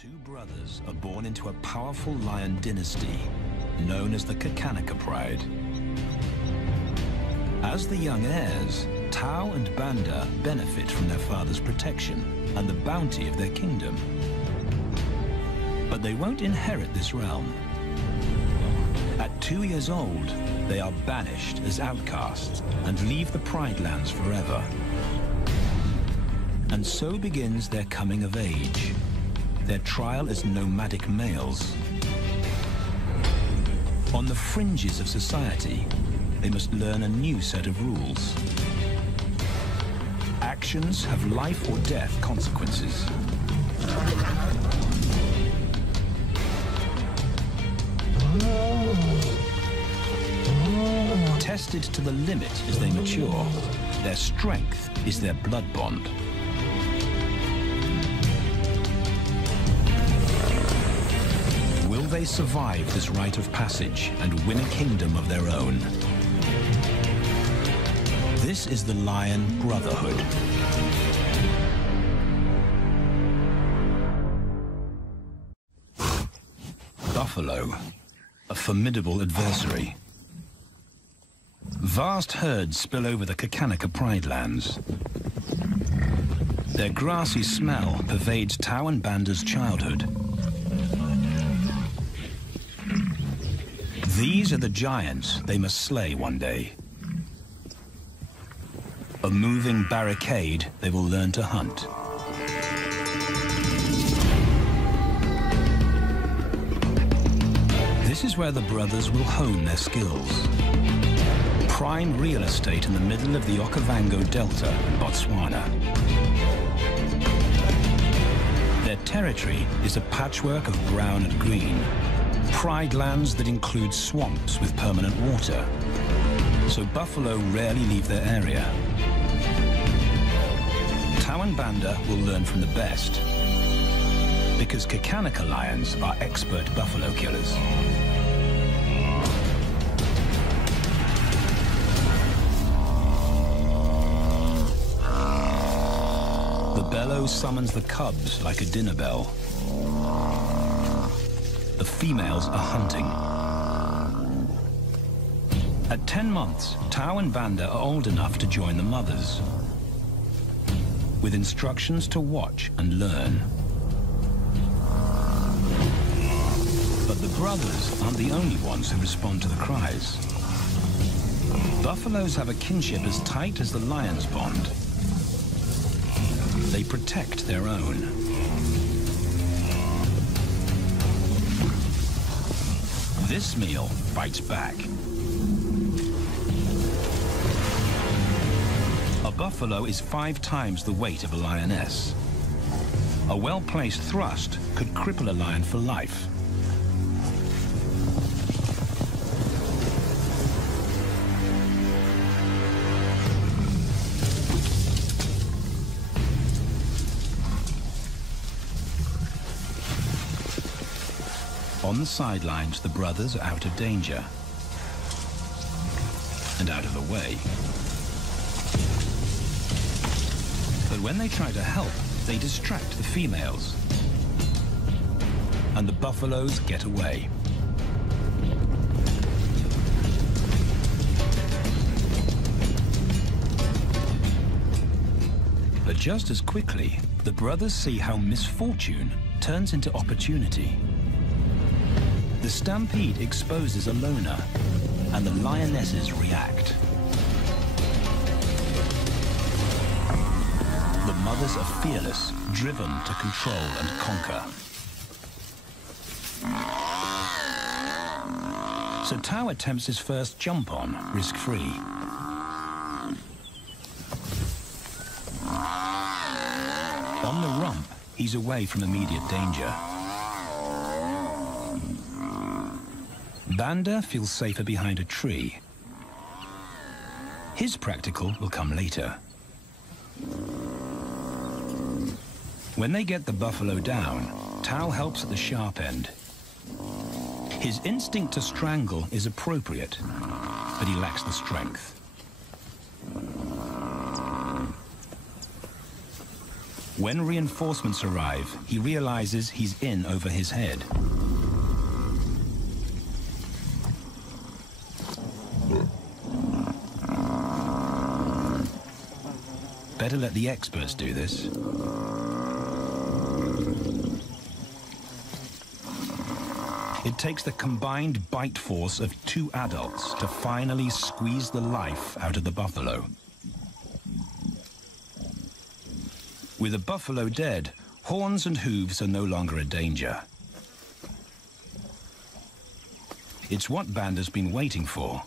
Two brothers are born into a powerful lion dynasty known as the Kakanaka Pride. As the young heirs, Tao and Banda benefit from their father's protection and the bounty of their kingdom. But they won't inherit this realm. At 2 years old, they are banished as outcasts and leave the Pride lands forever. And so begins their coming of age, their trial as nomadic males. On the fringes of society, they must learn a new set of rules. Actions have life or death consequences. Tested to the limit as they mature, their strength is their blood bond. Will they survive this rite of passage and win a kingdom of their own? This is the Lion Brotherhood. Buffalo, a formidable adversary. Vast herds spill over the Kakanaka Pride lands. Their grassy smell pervades Tao and Banda's childhood. These are the giants they must slay one day. A moving barricade they will learn to hunt. This is where the brothers will hone their skills. Prime real estate in the middle of the Okavango Delta in Botswana. Their territory is a patchwork of brown and green. Pride lands that include swamps with permanent water. So buffalo rarely leave their area. Tao and Banda will learn from the best, because Kakanaka lions are expert buffalo killers. The bellow summons the cubs like a dinner bell. The females are hunting. At 10 months, Tao and Banda are old enough to join the mothers, with instructions to watch and learn. But the brothers aren't the only ones who respond to the cries. Buffaloes have a kinship as tight as the lions' bond. They protect their own. This meal fights back. A buffalo is 5 times the weight of a lioness. A well-placed thrust could cripple a lion for life. On the sidelines, the brothers are out of danger and out of the way. But when they try to help, they distract the females, and the buffaloes get away. But just as quickly, the brothers see how misfortune turns into opportunity. The stampede exposes a loner, and the lionesses react. The mothers are fearless, driven to control and conquer. So Tao attempts his first jump on, risk-free. On the rump, he's away from immediate danger. Banda feels safer behind a tree. His practical will come later. When they get the buffalo down, Tao helps at the sharp end. His instinct to strangle is appropriate, but he lacks the strength. When reinforcements arrive, he realizes he's in over his head. Better let the experts do this. It takes the combined bite force of 2 adults to finally squeeze the life out of the buffalo. With the buffalo dead, horns and hooves are no longer a danger. It's what Banda's been waiting for.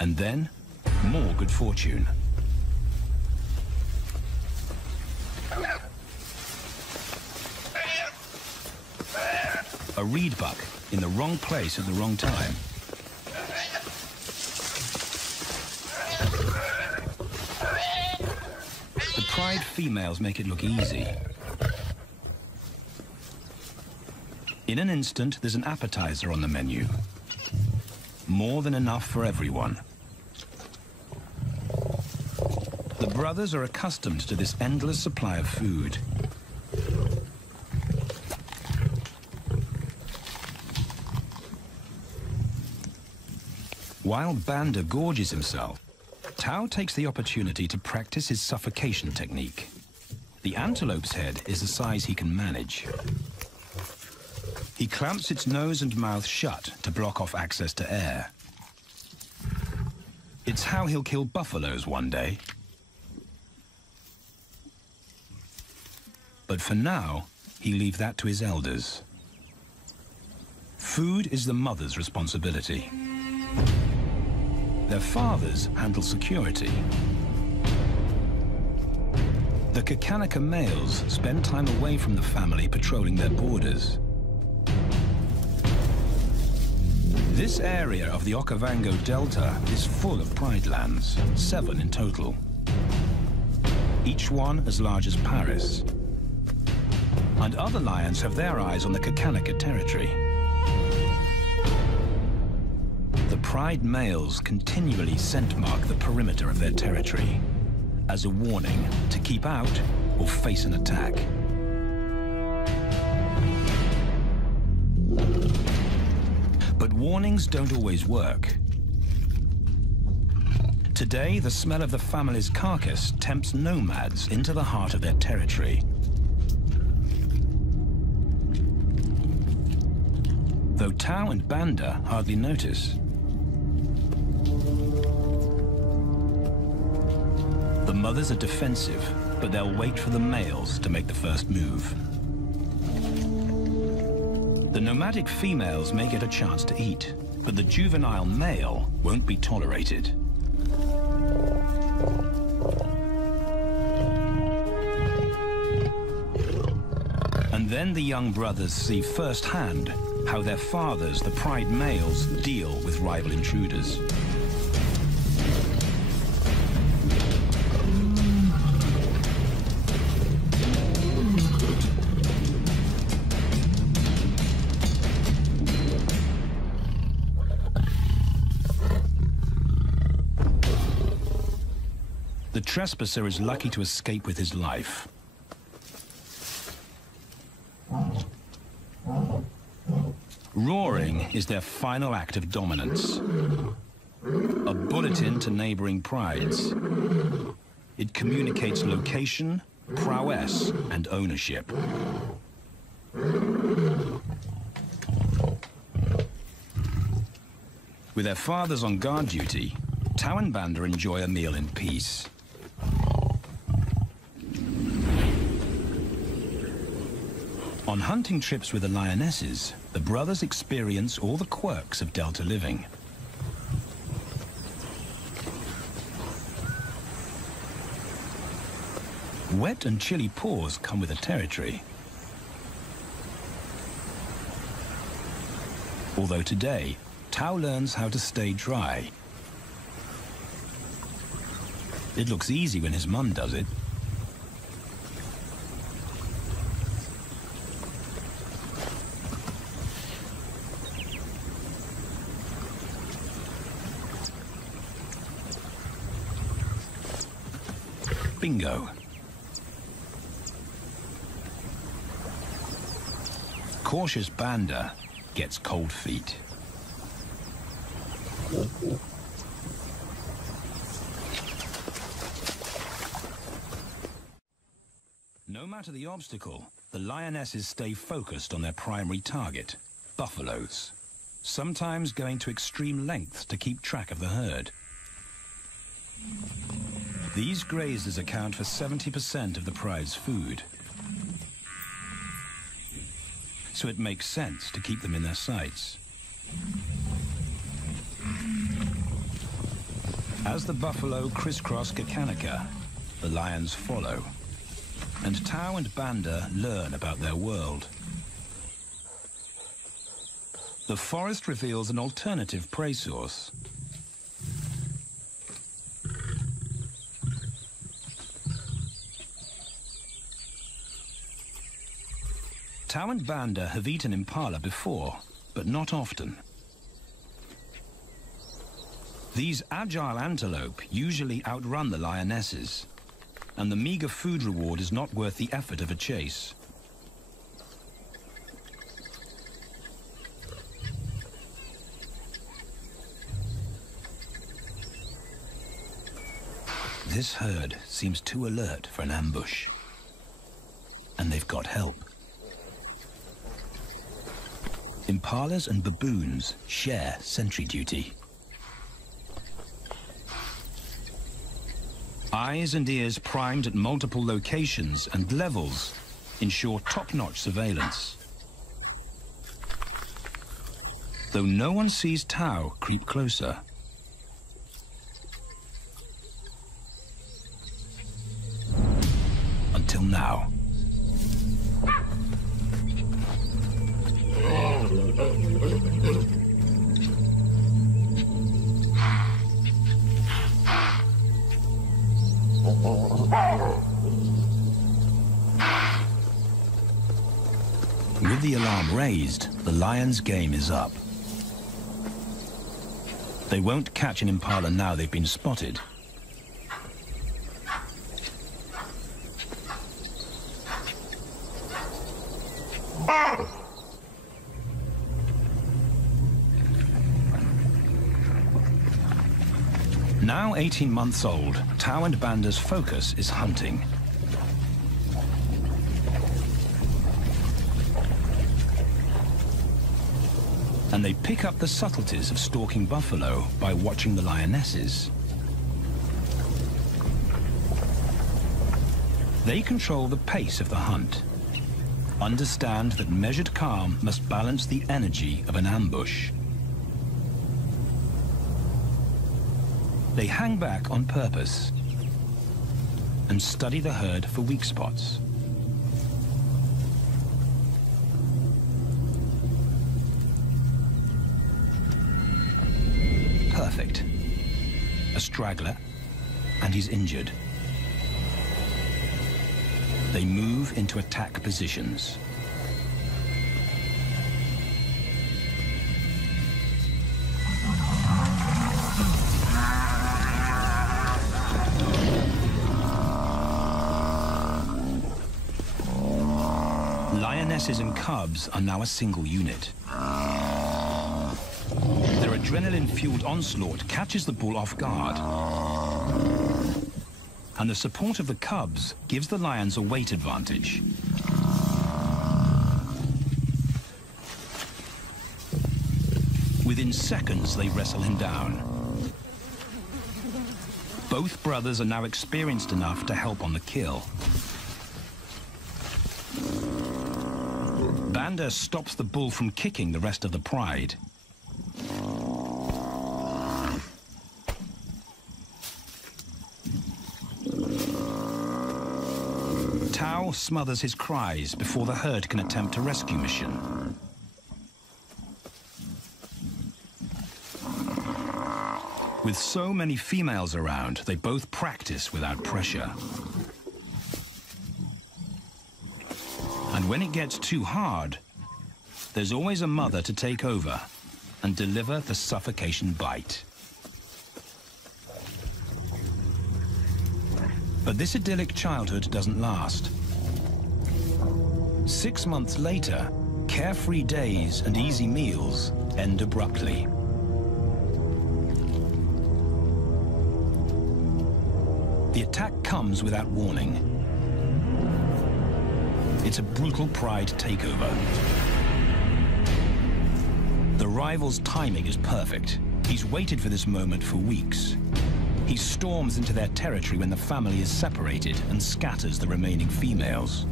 And then, more good fortune. A reed buck in the wrong place at the wrong time. The pride females make it look easy. In an instant, there's an appetizer on the menu. More than enough for everyone. The brothers are accustomed to this endless supply of food. While Banda gorges himself, Tao takes the opportunity to practice his suffocation technique. The antelope's head is the size he can manage. He clamps its nose and mouth shut to block off access to air. It's how he'll kill buffaloes one day. But for now, he leaves that to his elders. Food is the mother's responsibility. Their fathers handle security. The Kakanaka males spend time away from the family patrolling their borders. This area of the Okavango Delta is full of pride lands, 7 in total. Each one as large as Paris. And other lions have their eyes on the Kakanaka territory. The pride males continually scent mark the perimeter of their territory as a warning to keep out or face an attack. But warnings don't always work. Today, the smell of the family's carcass tempts nomads into the heart of their territory. Though Tao and Banda hardly notice. The mothers are defensive, but they'll wait for the males to make the first move. The nomadic females may get a chance to eat, but the juvenile male won't be tolerated. And then the young brothers see firsthand how their fathers, the pride males, deal with rival intruders. The trespasser is lucky to escape with his life. Roaring is their final act of dominance. A bulletin to neighboring prides. It communicates location, prowess, and ownership. With their fathers on guard duty, Tao and Banda enjoy a meal in peace. On hunting trips with the lionesses, the brothers experience all the quirks of Delta living. Wet and chilly paws come with the territory. Although today, Tao learns how to stay dry. It looks easy when his mum does it. Bingo. Cautious Banda gets cold feet. No matter the obstacle, the lionesses stay focused on their primary target, buffaloes, sometimes going to extreme lengths to keep track of the herd. These grazers account for 70% of the pride's food, so it makes sense to keep them in their sights. As the buffalo crisscross Kakanika, the lions follow, and Tao and Banda learn about their world. The forest reveals an alternative prey source. Tao and Banda have eaten impala before, but not often. These agile antelope usually outrun the lionesses, and the meager food reward is not worth the effort of a chase. This herd seems too alert for an ambush, and they've got help. Impalas and baboons share sentry duty. Eyes and ears primed at multiple locations and levels ensure top-notch surveillance. Though no one sees Tao creep closer. Until now. With the alarm raised, the lions' game is up. They won't catch an impala now they've been spotted. Now 18 months old, Tao and Banda's focus is hunting. And they pick up the subtleties of stalking buffalo by watching the lionesses. They control the pace of the hunt, understand that measured calm must balance the energy of an ambush. They hang back on purpose and study the herd for weak spots. Perfect. A straggler, and he's injured. They move into attack positions. Lionesses and cubs are now a single unit. Their adrenaline-fueled onslaught catches the bull off guard. And the support of the cubs gives the lions a weight advantage. Within seconds, they wrestle him down. Both brothers are now experienced enough to help on the kill. Banda stops the bull from kicking the rest of the pride. Tao smothers his cries before the herd can attempt a rescue mission. With so many females around, they both practice without pressure. And when it gets too hard, there's always a mother to take over and deliver the suffocation bite. But this idyllic childhood doesn't last. 6 months later, carefree days and easy meals end abruptly. The attack comes without warning. It's a brutal pride takeover. The rival's timing is perfect. He's waited for this moment for weeks. He storms into their territory when the family is separated and scatters the remaining females.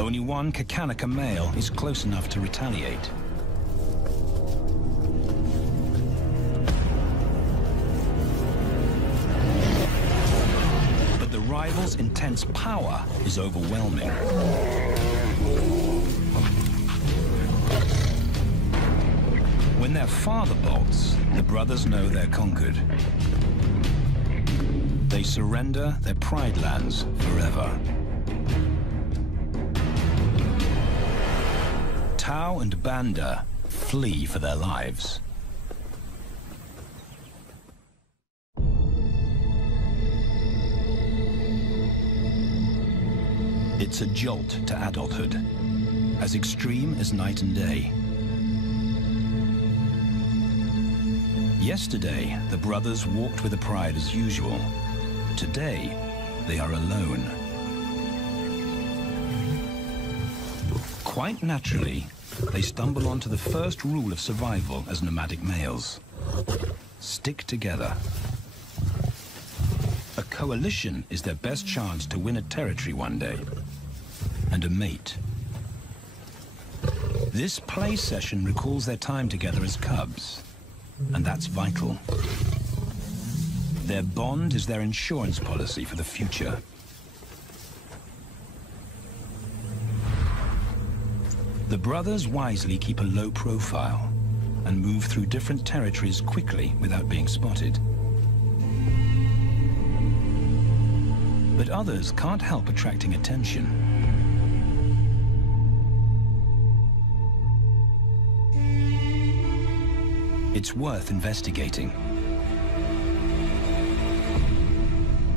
Only one Kakanika male is close enough to retaliate. But the rival's intense power is overwhelming. When their father bolts, the brothers know they're conquered. They surrender their pride lands forever. Tao and Banda flee for their lives. It's a jolt to adulthood, as extreme as night and day. Yesterday, the brothers walked with a pride as usual. Today, they are alone. Quite naturally, they stumble onto the first rule of survival as nomadic males. Stick together. A coalition is their best chance to win a territory one day, and a mate. This play session recalls their time together as cubs, and that's vital. Their bond is their insurance policy for the future. The brothers wisely keep a low profile and move through different territories quickly without being spotted. But others can't help attracting attention. It's worth investigating.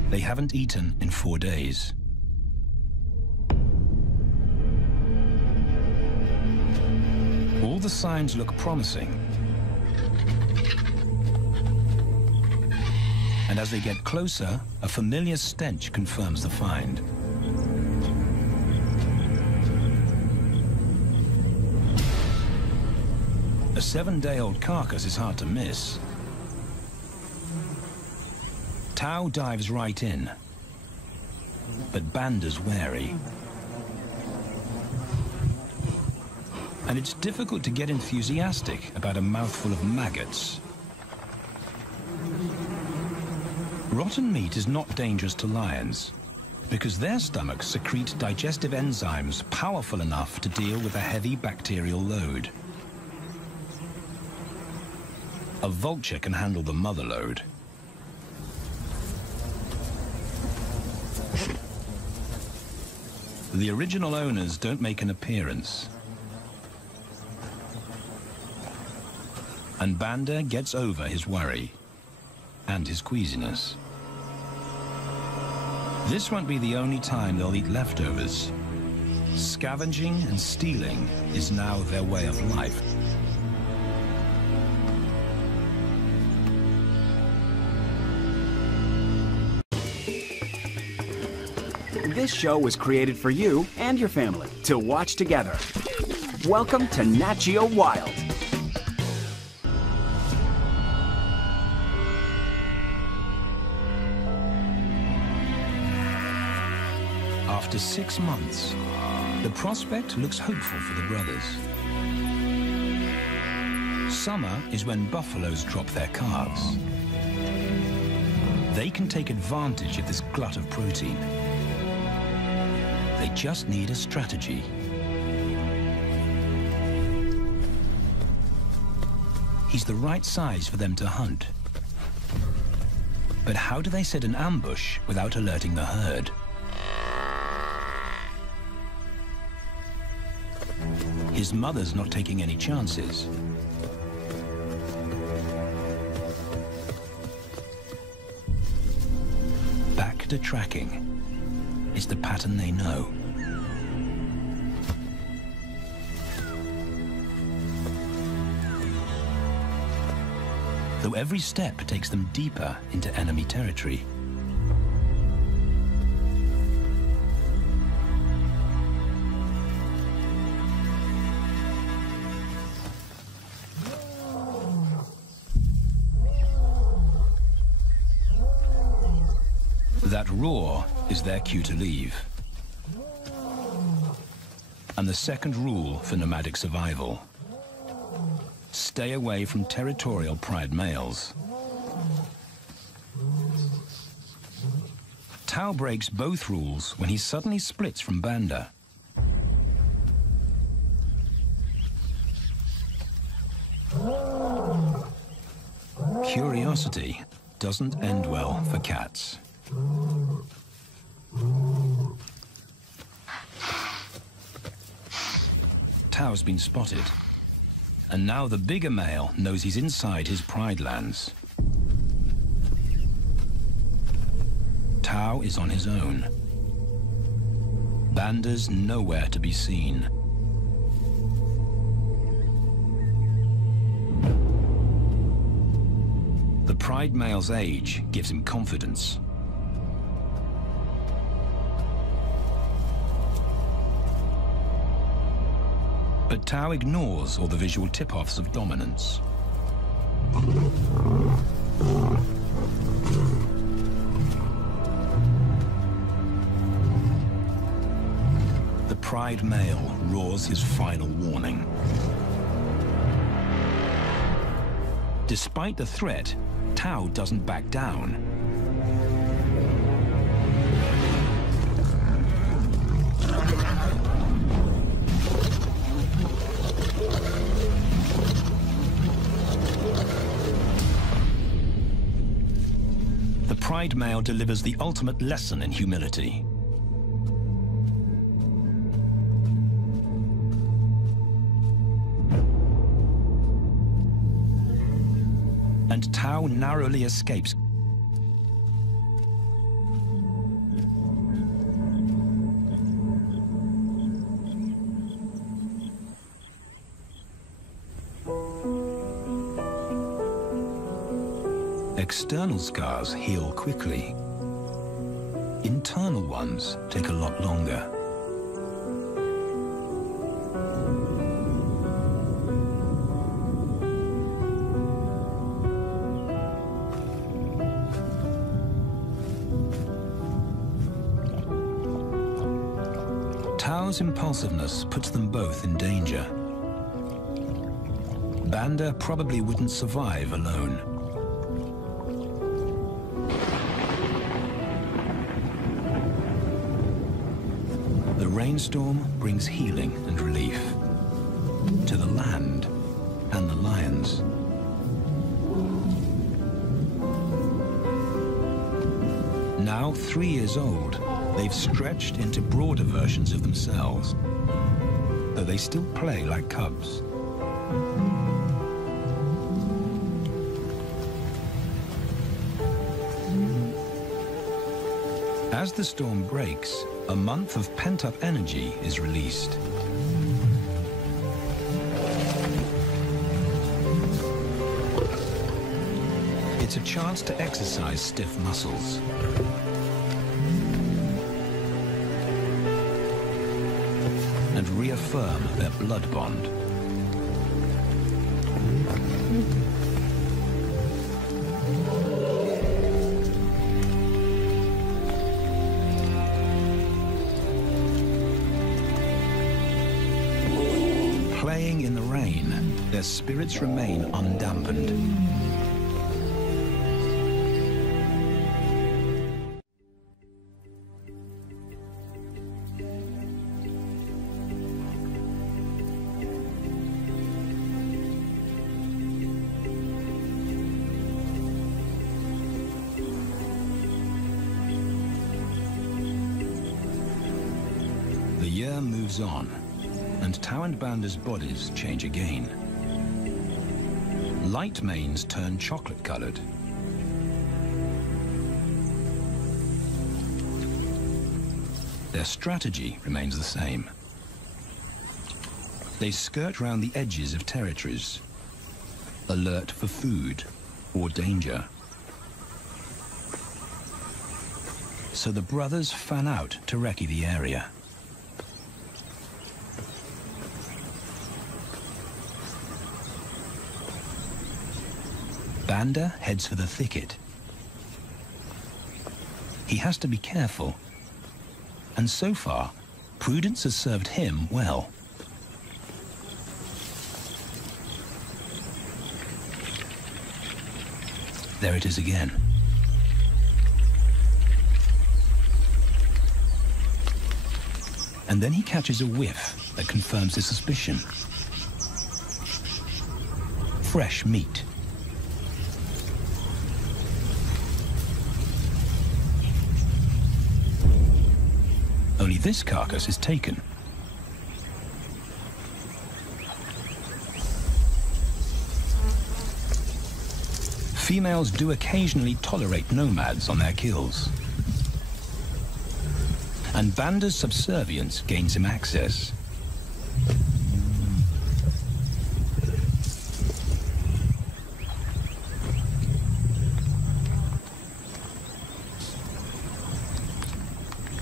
They haven't eaten in 4 days. All the signs look promising. And as they get closer, a familiar stench confirms the find. A 7-day-old carcass is hard to miss. Tao dives right in, but Banda's wary. And it's difficult to get enthusiastic about a mouthful of maggots. Rotten meat is not dangerous to lions, because their stomachs secrete digestive enzymes powerful enough to deal with a heavy bacterial load. A vulture can handle the mother load. The original owners don't make an appearance. And Banda gets over his worry and his queasiness. This won't be the only time they'll eat leftovers. Scavenging and stealing is now their way of life. This show was created for you and your family to watch together. Welcome to Nat Geo Wild. After 6 months, the prospect looks hopeful for the brothers. Summer is when buffaloes drop their calves. They can take advantage of this glut of protein. They just need a strategy. He's the right size for them to hunt. But how do they set an ambush without alerting the herd? His mother's not taking any chances. vector tracking. It's the pattern they know. Though every step takes them deeper into enemy territory. That roar is their cue to leave. And the second rule for nomadic survival: stay away from territorial pride males. Tao breaks both rules when he suddenly splits from Banda. Curiosity doesn't end well for cats. Tao's been spotted, and now the bigger male knows he's inside his pride lands. Tao is on his own. Banda's nowhere to be seen. The pride male's age gives him confidence. But Tao ignores all the visual tip-offs of dominance. The pride male roars his final warning. Despite the threat, Tao doesn't back down. The pride male delivers the ultimate lesson in humility. And Tao narrowly escapes. External scars heal quickly. Internal ones take a lot longer. Tao's impulsiveness puts them both in danger. Banda probably wouldn't survive alone. The rainstorm brings healing and relief to the land and the lions. Now 3 years old, they've stretched into broader versions of themselves, though they still play like cubs. As the storm breaks, a month of pent-up energy is released. It's a chance to exercise stiff muscles. And reaffirm their blood bond. Playing in the rain, their spirits remain undampened. The year moves on, and Tao and Banda's bodies change again. Light manes turn chocolate-colored. their strategy remains the same. They skirt round the edges of territories, alert for food or danger. So the brothers fan out to recce the area. Banda heads for the thicket. He has to be careful, and so far, prudence has served him well. There it is again. And then he catches a whiff that confirms his suspicion. Fresh meat. Only this carcass is taken. Females do occasionally tolerate nomads on their kills. And Banda's subservience gains him access.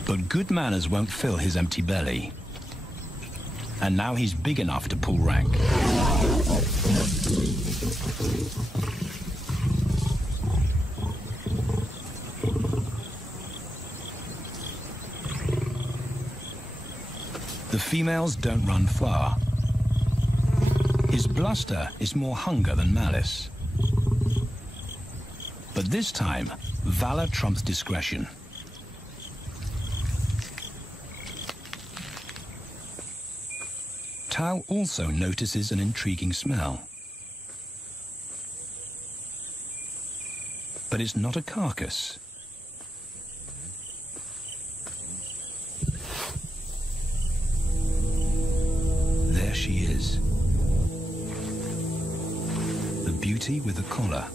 But good manners won't fill his empty belly. And now he's big enough to pull rank. The females don't run far. His bluster is more hunger than malice. But this time, valor trumps discretion. Tao also notices an intriguing smell. But it's not a carcass. There she is. The beauty with the collar.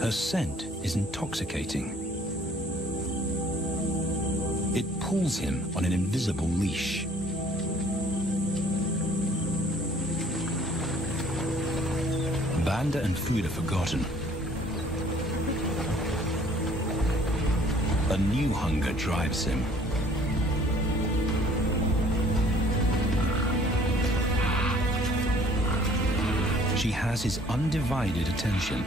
Her scent is intoxicating. It pulls him on an invisible leash. Banda and food are forgotten. A new hunger drives him. She has his undivided attention.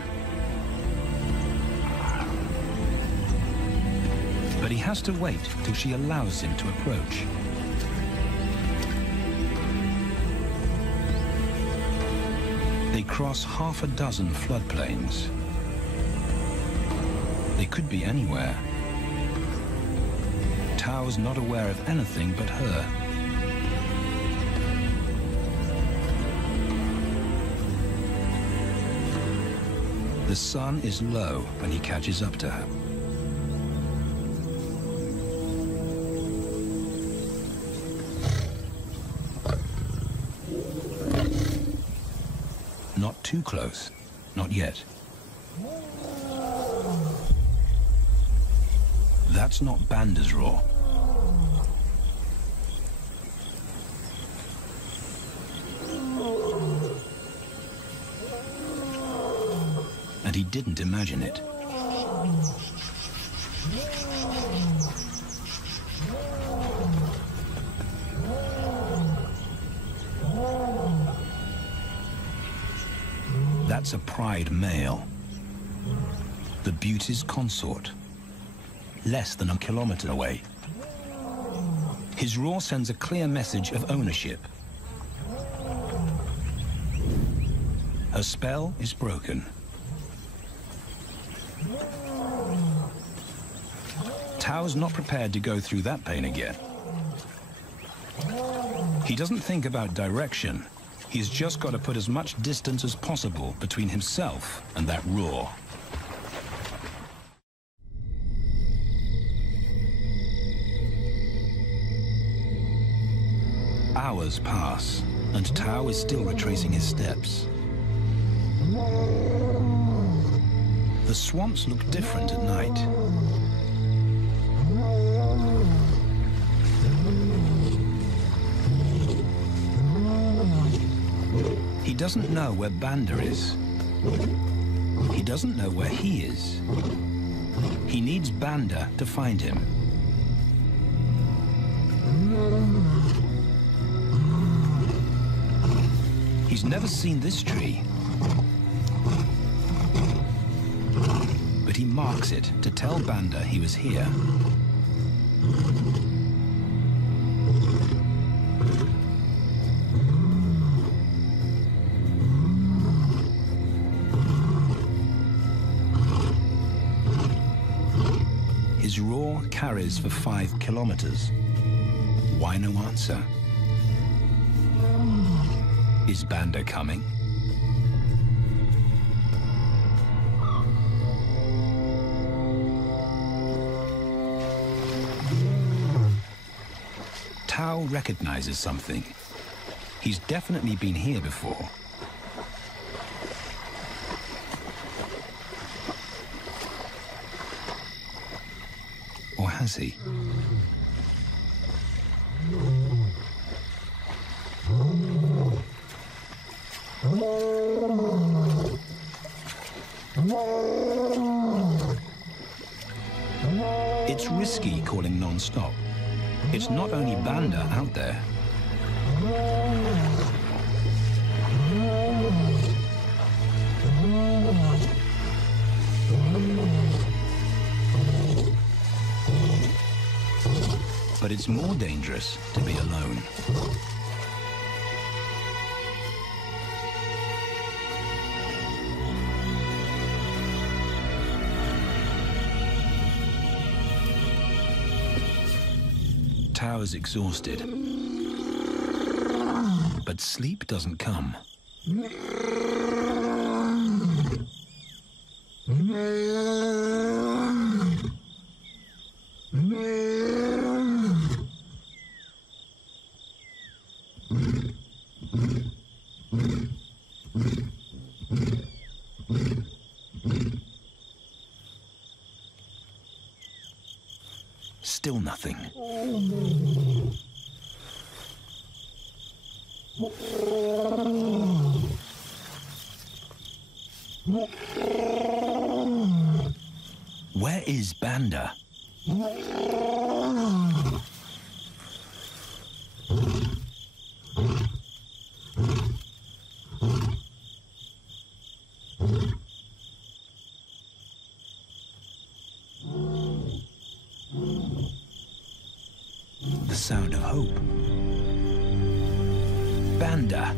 But he has to wait till she allows him to approach. They cross half a dozen floodplains. They could be anywhere. Tao's not aware of anything but her. The sun is low when he catches up to her. Not too close, not yet. That's not Banda's roar. And he didn't imagine it. That's a pride male. The beauty's consort. Less than a kilometer away. His roar sends a clear message of ownership. Her spell is broken. Tao's not prepared to go through that pain again. He doesn't think about direction. He's just got to put as much distance as possible between himself and that roar. Hours pass, and Tao is still retracing his steps. The swamps look different at night. He doesn't know where Banda is. He doesn't know where he is. He needs Banda to find him. He's never seen this tree, but he marks it to tell Banda he was here. His roar carries for 5 kilometers. Why no answer? Is Banda coming? Tao recognizes something. He's definitely been here before. Or has he? It's risky calling non-stop. It's not only Banda out there. But it's more dangerous to be alone. Tao is exhausted, but sleep doesn't come. Still nothing. Where is Banda? The sound of hope. Banda.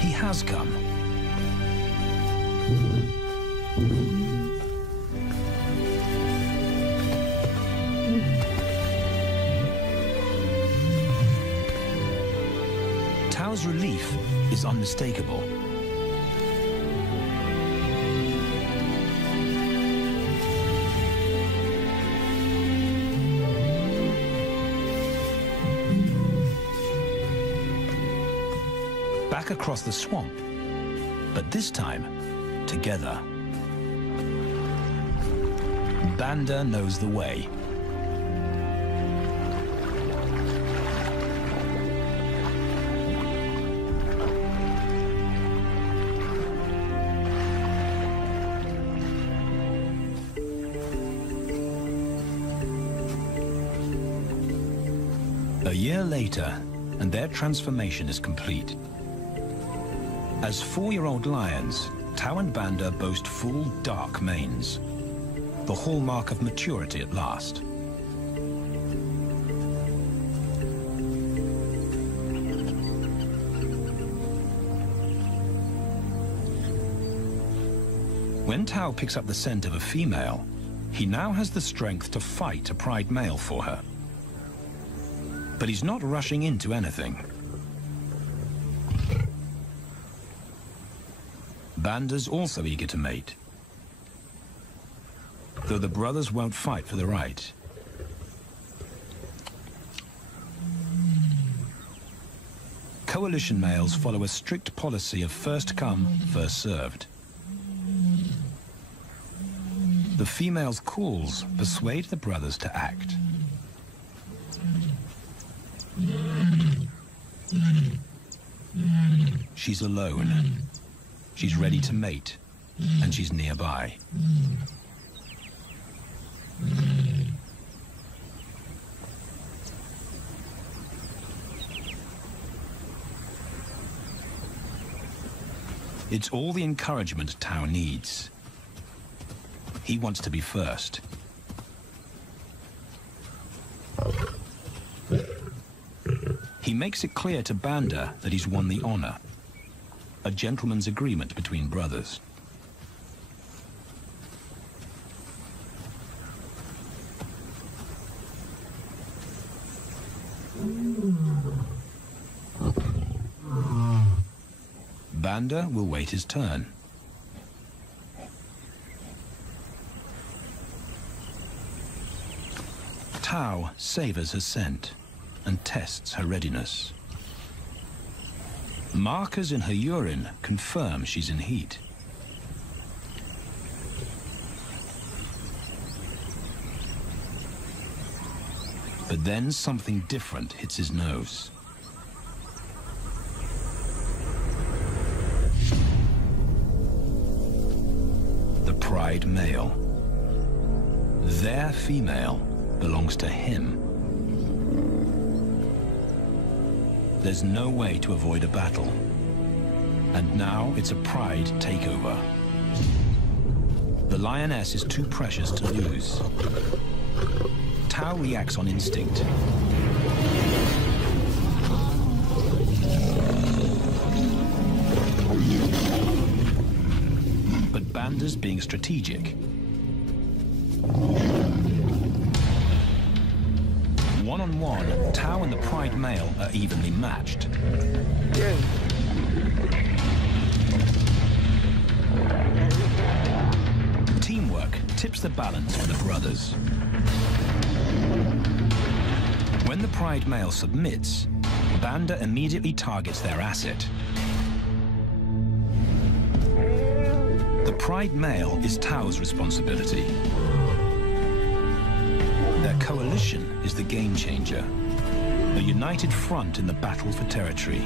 He has come. Tao's relief is unmistakable. Back across the swamp, but this time, together. Banda knows the way. A year later, and their transformation is complete. As 4-year-old lions, Tao and Banda boast full, dark manes, the hallmark of maturity at last. When Tao picks up the scent of a female, he now has the strength to fight a pride male for her. But he's not rushing into anything. Banda's also eager to mate, though the brothers won't fight for the right. Coalition males follow a strict policy of first come, first served. The female's calls persuade the brothers to act. She's alone. She's ready to mate, and she's nearby. It's all the encouragement Tao needs. He wants to be first. He makes it clear to Banda that he's won the honor, a gentleman's agreement between brothers. Banda will wait his turn. Tao savors her scent and tests her readiness. Markers in her urine confirm she's in heat. But then something different hits his nose. The pride male. Their female belongs to him. There's no way to avoid a battle. And now it's a pride takeover. The lioness is too precious to lose. Tao reacts on instinct. But Banda's being strategic. One-on-one, Tao and the pride male are evenly matched. Teamwork tips the balance for the brothers. When the pride male submits, Banda immediately targets their asset. The pride male is Tao's responsibility. Their coalition is the game changer, a united front in the battle for territory.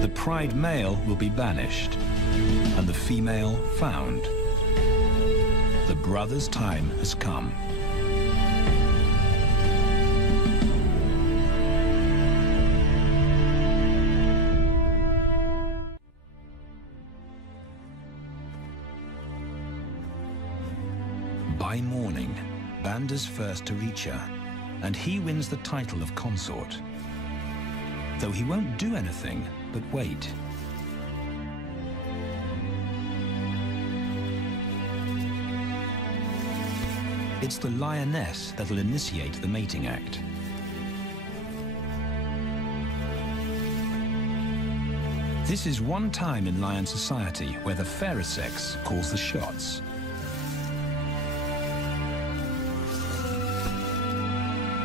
The pride male will be banished, and the female found. The brothers' time has come. By morning, Banda's first to reach her, and he wins the title of consort. Though he won't do anything but wait. It's the lioness that'll initiate the mating act. This is one time in lion society where the fairer sex calls the shots.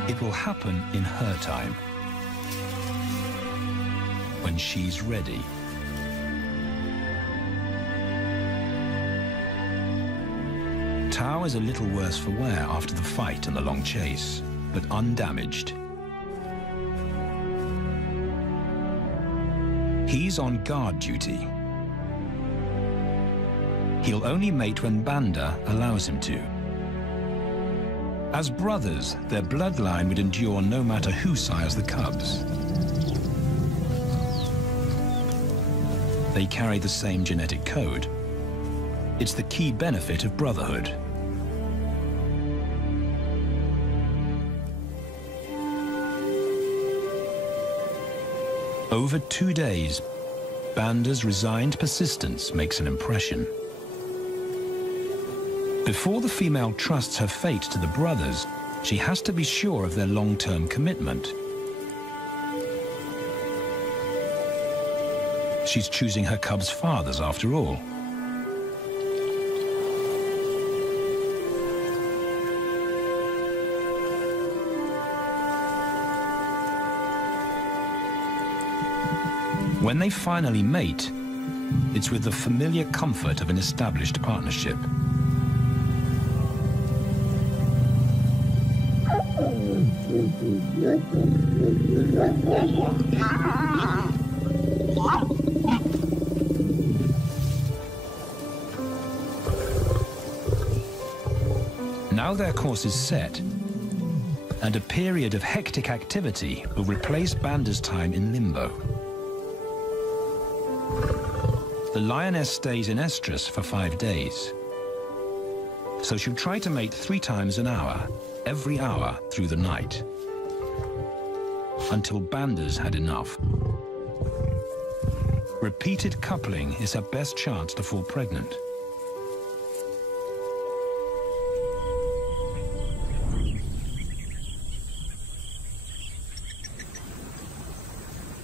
It will happen in her time, when she's ready. Tao is a little worse for wear after the fight and the long chase, but undamaged. He's on guard duty. He'll only mate when Banda allows him to. As brothers, their bloodline would endure no matter who sires the cubs. They carry the same genetic code. It's the key benefit of brotherhood. Over 2 days, Banda's resigned persistence makes an impression. Before the female trusts her fate to the brothers, she has to be sure of their long-term commitment. She's choosing her cubs' fathers after all. When they finally mate, it's with the familiar comfort of an established partnership. Now their course is set, and a period of hectic activity will replace Banda's time in limbo. The lioness stays in estrus for 5 days, so she'll try to mate 3 times an hour, every hour through the night, until Banda's had enough. Repeated coupling is her best chance to fall pregnant.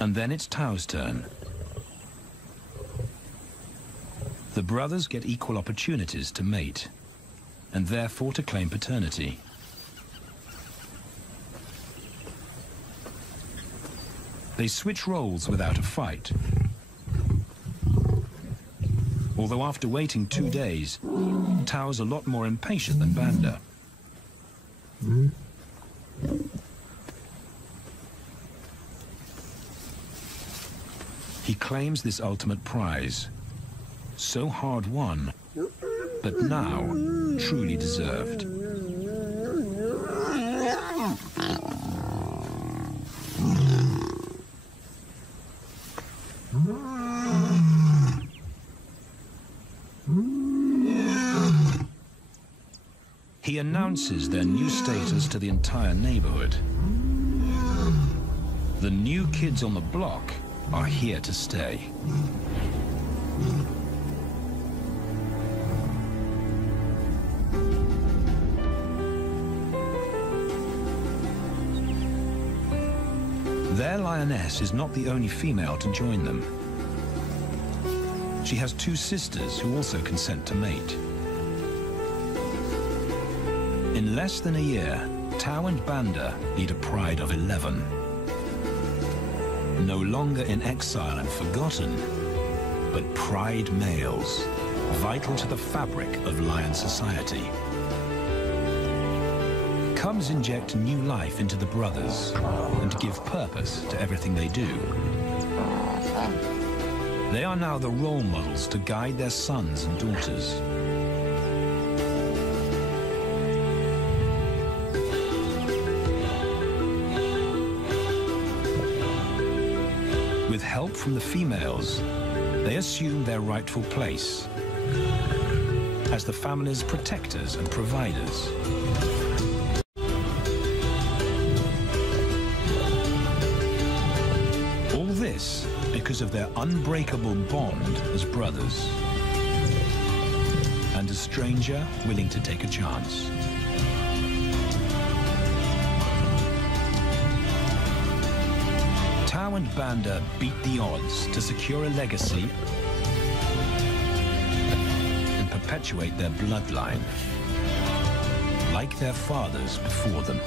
And then it's Tao's turn. The brothers get equal opportunities to mate, and therefore to claim paternity. They switch roles without a fight. Although after waiting 2 days, Tao's a lot more impatient than Banda. He claims this ultimate prize, so hard won, but now truly deserved. He announces their new status to the entire neighborhood. The new kids on the block are here to stay. Their lioness is not the only female to join them. She has 2 sisters who also consent to mate. In less than a year, Tao and Banda lead a pride of 11. No longer in exile and forgotten, but pride males, vital to the fabric of lion society. Cubs inject new life into the brothers and give purpose to everything they do. They are now the role models to guide their sons and daughters. With help from the females, they assume their rightful place as the family's protectors and providers. All this because of their unbreakable bond as brothers, and a stranger willing to take a chance. Tao and Banda beat the odds to secure a legacy and perpetuate their bloodline, like their fathers before them.